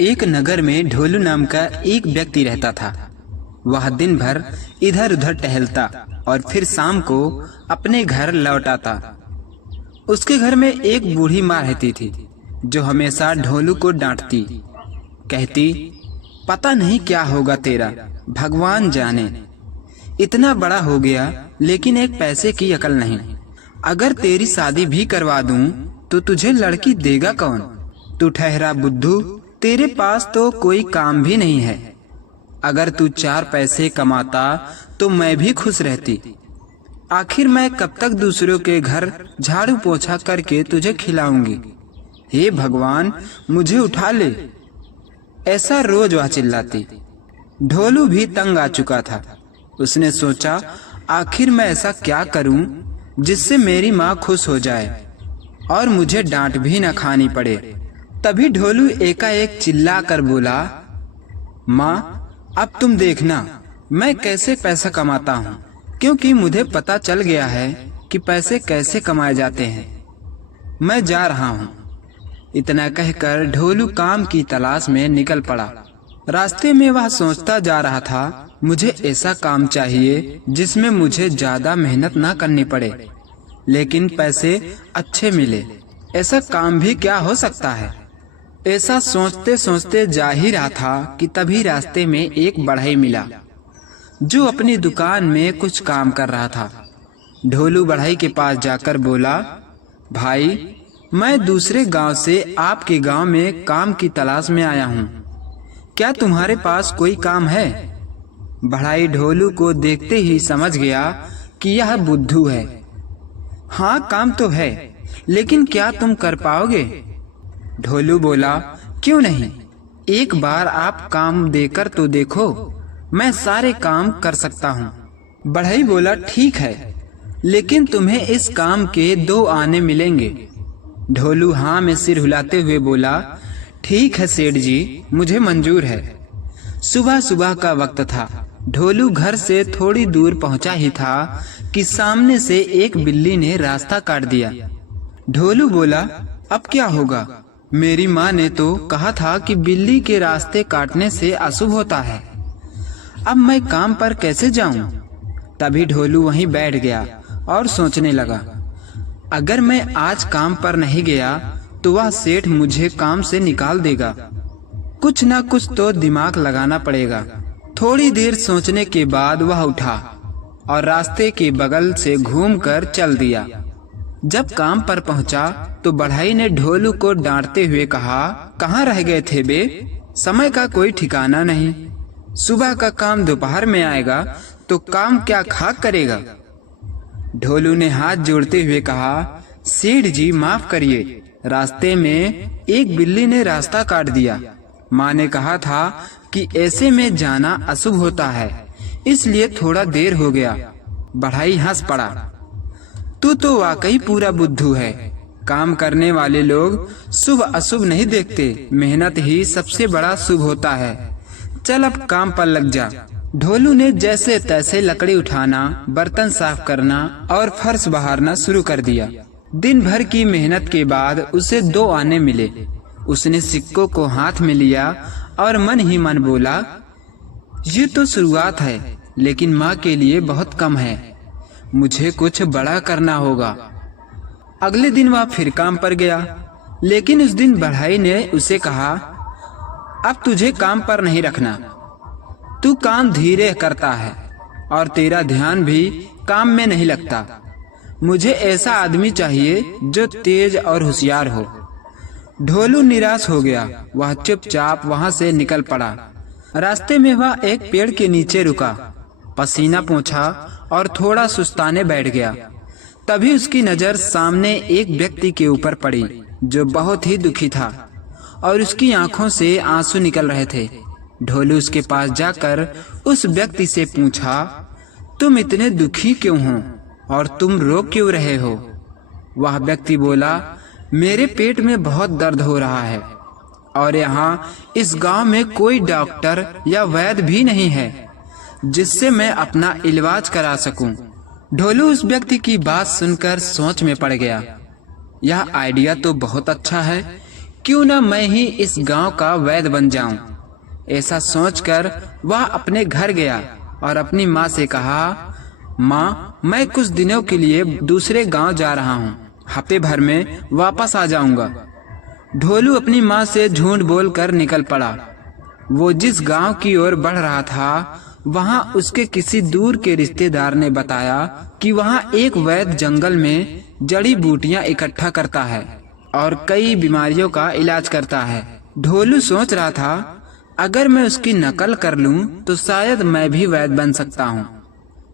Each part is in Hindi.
एक नगर में ढोलू नाम का एक व्यक्ति रहता था। वह दिन भर इधर उधर टहलता और फिर शाम को अपने घर लौट आता। उसके घर में एक बूढ़ी माँ रहती थी जो हमेशा ढोलू को डांटती, कहती, पता नहीं क्या होगा तेरा, भगवान जाने। इतना बड़ा हो गया लेकिन एक पैसे की अकल नहीं। अगर तेरी शादी भी करवा दूं तो तुझे लड़की देगा कौन? तू ठहरा बुद्धू, तेरे पास तो कोई काम भी नहीं है। अगर तू 4 पैसे कमाता तो मैं भी खुश रहती। आखिर मैं कब तक दूसरों के घर झाड़ू पोछा करके तुझे खिलाऊंगी? हे भगवान, मुझे उठा ले। ऐसा रोज वह चिल्लाती। ढोलू भी तंग आ चुका था। उसने सोचा, आखिर मैं ऐसा क्या करूं जिससे मेरी माँ खुश हो जाए और मुझे डांट भी न खानी पड़े। तभी ढोलू एकाएक चिल्ला कर बोला, माँ, अब तुम देखना मैं कैसे पैसा कमाता हूँ, क्योंकि मुझे पता चल गया है कि पैसे कैसे कमाए जाते हैं। मैं जा रहा हूँ। इतना कहकर ढोलू काम की तलाश में निकल पड़ा। रास्ते में वह सोचता जा रहा था, मुझे ऐसा काम चाहिए जिसमें मुझे ज्यादा मेहनत ना करनी पड़े लेकिन पैसे अच्छे मिले। ऐसा काम भी क्या हो सकता है? ऐसा सोचते सोचते जा ही रहा था कि तभी रास्ते में एक बढ़ई मिला जो अपनी दुकान में कुछ काम कर रहा था। ढोलू बढ़ई के पास जाकर बोला, भाई, मैं दूसरे गांव से आपके गांव में काम की तलाश में आया हूँ। क्या तुम्हारे पास कोई काम है? बढ़ई ढोलू को देखते ही समझ गया कि यह बुद्धू है। हाँ, काम तो है, लेकिन क्या तुम कर पाओगे? ढोलू बोला, क्यों नहीं, एक बार आप काम देकर तो देखो, मैं सारे काम कर सकता हूँ। बढ़ई बोला, ठीक है, लेकिन तुम्हें इस काम के 2 आने मिलेंगे। ढोलू हाँ में सिर हिलाते हुए बोला, ठीक है सेठ जी, मुझे मंजूर है। सुबह सुबह का वक्त था। ढोलू घर से थोड़ी दूर पहुंचा ही था कि सामने से एक बिल्ली ने रास्ता काट दिया। ढोलू बोला, अब क्या होगा? मेरी माँ ने तो कहा था कि बिल्ली के रास्ते काटने से अशुभ होता है। अब मैं काम पर कैसे जाऊं? तभी ढोलू वहीं बैठ गया और सोचने लगा, अगर मैं आज काम पर नहीं गया तो वह सेठ मुझे काम से निकाल देगा। कुछ न कुछ तो दिमाग लगाना पड़ेगा। थोड़ी देर सोचने के बाद वह उठा और रास्ते के बगल से घूमकर चल दिया। जब काम पर पहुंचा तो बढ़ई ने ढोलू को डांटते हुए कहा, कहाँ रह गए थे बे? समय का कोई ठिकाना नहीं। सुबह का काम दोपहर में आएगा तो काम क्या खाक करेगा? ढोलू ने हाथ जोड़ते हुए कहा, सेठ जी माफ करिए, रास्ते में एक बिल्ली ने रास्ता काट दिया। माँ ने कहा था कि ऐसे में जाना अशुभ होता है, इसलिए थोड़ा देर हो गया। बढ़ई हंस पड़ा, तू तो वाकई पूरा बुद्धू है। काम करने वाले लोग शुभ अशुभ नहीं देखते, मेहनत ही सबसे बड़ा शुभ होता है। चल अब काम पर लग जा। ढोलू ने जैसे तैसे लकड़ी उठाना, बर्तन साफ करना और फर्श बहारना शुरू कर दिया। दिन भर की मेहनत के बाद उसे 2 आने मिले। उसने सिक्कों को हाथ में लिया और मन ही मन बोला, ये तो शुरुआत है, लेकिन माँ के लिए बहुत कम है। मुझे कुछ बड़ा करना होगा। अगले दिन वह फिर काम पर गया, लेकिन उस दिन बढ़ई ने उसे कहा, अब तुझे काम पर नहीं रखना। तू काम धीरे करता है और तेरा ध्यान भी काम में नहीं लगता। मुझे ऐसा आदमी चाहिए जो तेज और होशियार हो। ढोलू निराश हो गया। वह चुपचाप वहां से निकल पड़ा। रास्ते में वह एक पेड़ के नीचे रुका, पसीना पोंछा और थोड़ा सुस्ताने बैठ गया। तभी उसकी नजर सामने एक व्यक्ति के ऊपर पड़ी जो बहुत ही दुखी था और उसकी आंखों से आंसू निकल रहे थे। ढोलू उसके पास जाकर उस व्यक्ति से पूछा, तुम इतने दुखी क्यों हो और तुम रो क्यों रहे हो? वह व्यक्ति बोला, मेरे पेट में बहुत दर्द हो रहा है और यहाँ इस गांव में कोई डॉक्टर या वैद्य भी नहीं है जिससे मैं अपना इलाज करा सकूं। ढोलू उस व्यक्ति की बात सुनकर सोच में पड़ गया। यह आइडिया तो बहुत अच्छा है, क्यों न मैं ही इस गांव का वैद्य बन जाऊं। ऐसा सोचकर वह अपने घर गया और अपनी माँ से कहा, माँ, मैं कुछ दिनों के लिए दूसरे गांव जा रहा हूँ, हफ्ते भर में वापस आ जाऊंगा। ढोलू अपनी माँ से झूठ बोलकर निकल पड़ा। वो जिस गांव की ओर बढ़ रहा था, वहां उसके किसी दूर के रिश्तेदार ने बताया कि वहां एक वैद्य जंगल में जड़ी बूटियां इकट्ठा करता है और कई बीमारियों का इलाज करता है। ढोलू सोच रहा था, अगर मैं उसकी नकल कर लूं तो शायद मैं भी वैद्य बन सकता हूं।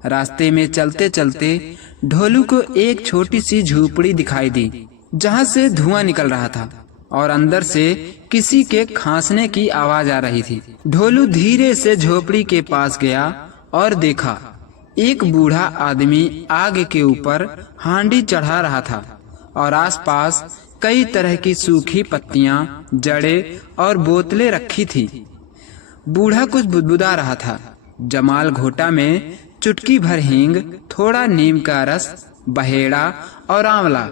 रास्ते में चलते चलते ढोलू को एक छोटी सी झोपड़ी दिखाई दी, जहां से धुआं निकल रहा था और अंदर से किसी के खांसने की आवाज आ रही थी। ढोलू धीरे से झोपड़ी के पास गया और देखा, एक बूढ़ा आदमी आग के ऊपर हांडी चढ़ा रहा था और आसपास कई तरह की सूखी पत्तियां, जड़ें और बोतलें रखी थी। बूढ़ा कुछ बुदबुदा रहा था। जमाल घोटा में चुटकी भर हींग, थोड़ा नीम का रस, बहेड़ा और आंवला।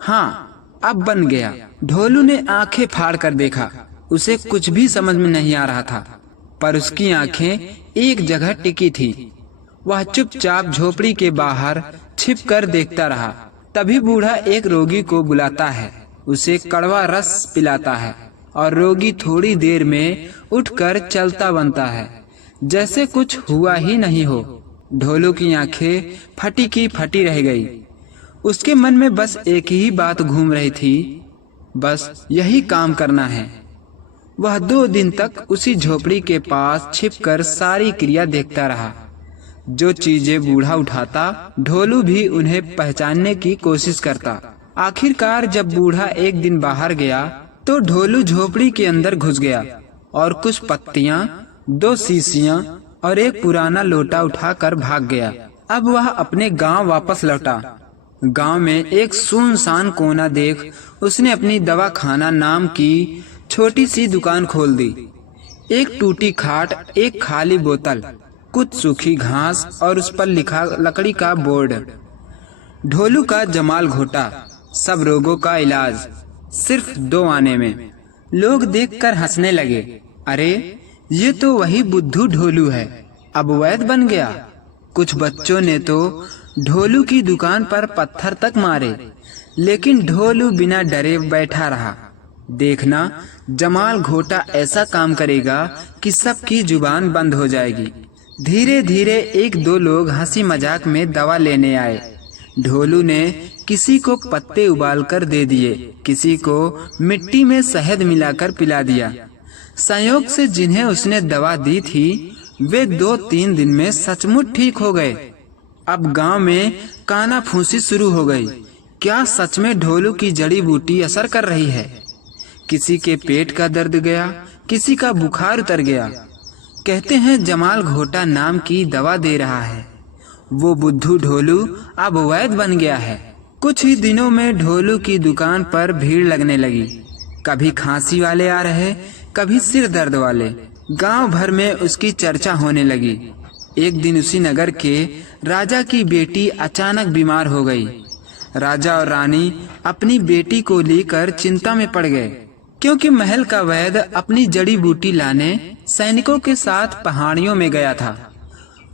हाँ, अब बन गया। ढोलू ने आंखें फाड़ कर देखा। उसे कुछ भी समझ में नहीं आ रहा था, पर उसकी आंखें एक जगह टिकी थी। वह चुपचाप झोपड़ी के बाहर छिप कर देखता रहा। तभी बूढ़ा एक रोगी को बुलाता है, उसे कड़वा रस पिलाता है और रोगी थोड़ी देर में उठकर चलता बनता है, जैसे कुछ हुआ ही नहीं हो। ढोलू की आंखें फटी की फटी रह गई। उसके मन में बस एक ही बात घूम रही थी, बस यही काम करना है। वह 2 दिन तक उसी झोपड़ी के पास छिपकर सारी क्रिया देखता रहा। जो चीजें बूढ़ा उठाता, ढोलू भी उन्हें पहचानने की कोशिश करता। आखिरकार जब बूढ़ा एक दिन बाहर गया तो ढोलू झोपड़ी के अंदर घुस गया और कुछ पत्तियां, 2 शीशियां और एक पुराना लोटा उठाकर भाग गया। अब वह अपने गांव वापस लौटा। गांव में एक सुनसान कोना देख उसने अपनी दवा खाना नाम की छोटी सी दुकान खोल दी। एक टूटी खाट, एक खाली बोतल, कुछ सूखी घास और उस पर लिखा लकड़ी का बोर्ड, ढोलू का जमाल घोटा, सब रोगों का इलाज, सिर्फ 2 आने में। लोग देखकर हंसने लगे। अरे, ये तो वही बुद्धू ढोलू है, अब वैद्य बन गया। कुछ बच्चों ने तो ढोलू की दुकान पर पत्थर तक मारे, लेकिन ढोलू बिना डरे बैठा रहा। देखना, जमाल घोटा ऐसा काम करेगा कि सबकी जुबान बंद हो जाएगी। धीरे धीरे 1-2 लोग हंसी मजाक में दवा लेने आए। ढोलू ने किसी को पत्ते उबालकर दे दिए, किसी को मिट्टी में शहद मिलाकर पिला दिया। संयोग से जिन्हें उसने दवा दी थी, वे 2-3 दिन में सचमुच ठीक हो गए। अब गांव में कानाफूसी शुरू हो गई। क्या सच में ढोलू की जड़ी बूटी असर कर रही है? किसी के पेट का दर्द गया, किसी का बुखार उतर गया। कहते हैं जमाल घोटा नाम की दवा दे रहा है। वो बुद्धू ढोलू अब वैद्य बन गया है। कुछ ही दिनों में ढोलू की दुकान पर भीड़ लगने लगी। कभी खांसी वाले आ रहे, कभी सिर दर्द वाले। गांव भर में उसकी चर्चा होने लगी। एक दिन उसी नगर के राजा की बेटी अचानक बीमार हो गई। राजा और रानी अपनी बेटी को लेकर चिंता में पड़ गए, क्योंकि महल का वैद्य अपनी जड़ी बूटी लाने सैनिकों के साथ पहाड़ियों में गया था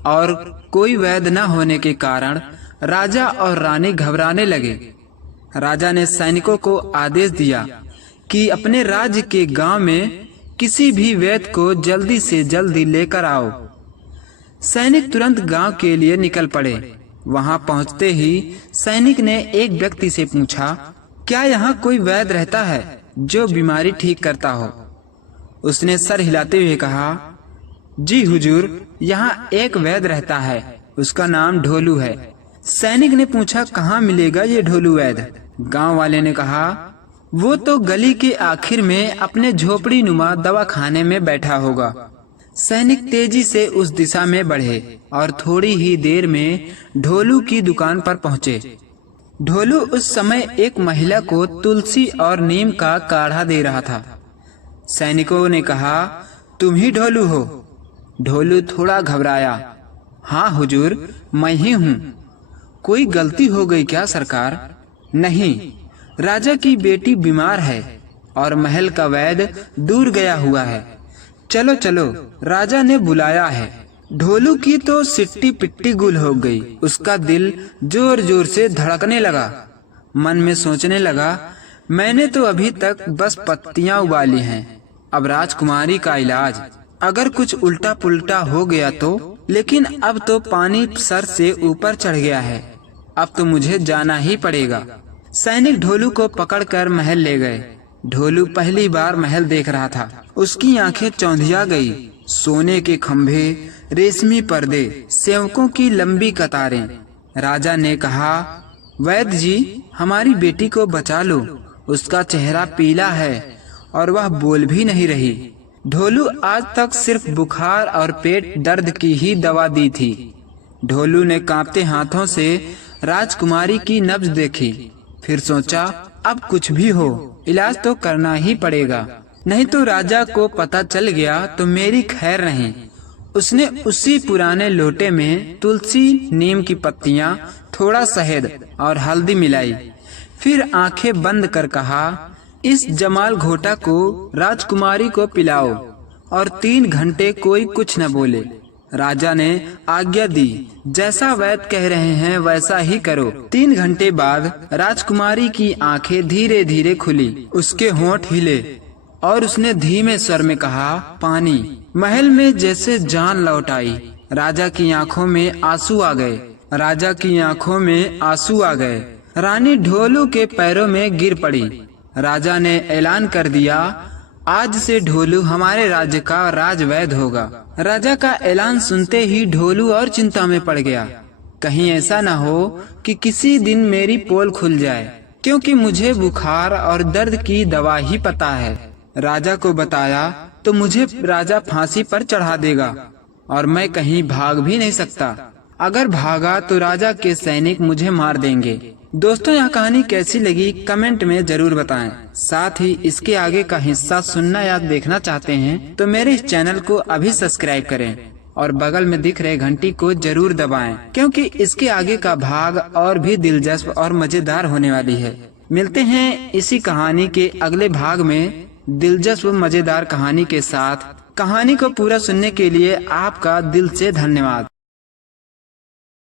और कोई वैद्य न होने के कारण राजा और रानी घबराने लगे। राजा ने सैनिकों को आदेश दिया कि अपने राज्य के गांव में किसी भी वैद्य को जल्दी से जल्दी लेकर आओ। सैनिक तुरंत गांव के लिए निकल पड़े। वहां पहुंचते ही सैनिक ने एक व्यक्ति से पूछा, क्या यहाँ कोई वैद्य रहता है जो बीमारी ठीक करता हो? उसने सर हिलाते हुए कहा, जी हुजूर, यहाँ एक वैद्य रहता है, उसका नाम ढोलू है। सैनिक ने पूछा, कहाँ मिलेगा ये ढोलू वैद्य? गांव वाले ने कहा, वो तो गली के आखिर में अपने झोपड़ी नुमा दवा खाने में बैठा होगा। सैनिक तेजी से उस दिशा में बढ़े और थोड़ी ही देर में ढोलू की दुकान पर पहुंचे। ढोलू उस समय एक महिला को तुलसी और नीम का काढ़ा दे रहा था। सैनिकों ने कहा, तुम ही ढोलू हो? ढोलू थोड़ा घबराया। हाँ हुजूर, मैं ही हूँ। कोई गलती हो गई क्या सरकार? नहीं, राजा की बेटी बीमार है, और महल का वैद्य दूर गया हुआ है। चलो चलो, राजा ने बुलाया है। ढोलू की तो सिट्टी पिट्टी गुल हो गई। उसका दिल जोर जोर से धड़कने लगा। मन में सोचने लगा, मैंने तो अभी तक बस पत्तियां उबाली हैं, अब राजकुमारी का इलाज। अगर कुछ उल्टा पुल्टा हो गया तो? लेकिन अब तो पानी सर से ऊपर चढ़ गया है, अब तो मुझे जाना ही पड़ेगा। सैनिक ढोलू को पकड़कर महल ले गए। ढोलू पहली बार महल देख रहा था। उसकी आंखें चौंधिया गई। सोने के खंभे, रेशमी पर्दे, सेवकों की लंबी कतारें। राजा ने कहा, वैद्य जी, हमारी बेटी को बचा लो। उसका चेहरा पीला है और वह बोल भी नहीं रही। ढोलू आज तक सिर्फ बुखार और पेट दर्द की ही दवा दी थी। ढोलू ने कांपते हाथों से राजकुमारी की नब्ज देखी। फिर सोचा, अब कुछ भी हो, इलाज तो करना ही पड़ेगा, नहीं तो राजा को पता चल गया तो मेरी खैर नहीं। उसने उसी पुराने लोटे में तुलसी, नीम की पत्तियां, थोड़ा शहद और हल्दी मिलाई। फिर आंखें बंद कर कहा, इस जमाल घोटा को राजकुमारी को पिलाओ और 3 घंटे कोई कुछ न बोले। राजा ने आज्ञा दी, जैसा वैद्य कह रहे हैं वैसा ही करो। 3 घंटे बाद राजकुमारी की आंखें धीरे धीरे खुली। उसके होंठ हिले और उसने धीमे स्वर में कहा, पानी। महल में जैसे जान लौट आई। राजा की आंखों में आंसू आ गए। राजा की आंखों में आंसू आ गए। रानी ढोलू के पैरों में गिर पड़ी। राजा ने ऐलान कर दिया, आज से ढोलू हमारे राज्य का राजवैद्य होगा। राजा का ऐलान सुनते ही ढोलू और चिंता में पड़ गया। कहीं ऐसा न हो कि किसी दिन मेरी पोल खुल जाए, क्योंकि मुझे बुखार और दर्द की दवा ही पता है। राजा को बताया तो मुझे राजा फांसी पर चढ़ा देगा और मैं कहीं भाग भी नहीं सकता। अगर भागा तो राजा के सैनिक मुझे मार देंगे। दोस्तों, यह कहानी कैसी लगी कमेंट में जरूर बताएं। साथ ही इसके आगे का हिस्सा सुनना या देखना चाहते हैं तो मेरे इस चैनल को अभी सब्सक्राइब करें और बगल में दिख रहे घंटी को जरूर दबाएं, क्योंकि इसके आगे का भाग और भी दिलचस्प और मजेदार होने वाली है। मिलते हैं इसी कहानी के अगले भाग में दिलचस्प मजेदार कहानी के साथ। कहानी को पूरा सुनने के लिए आपका दिल से धन्यवाद।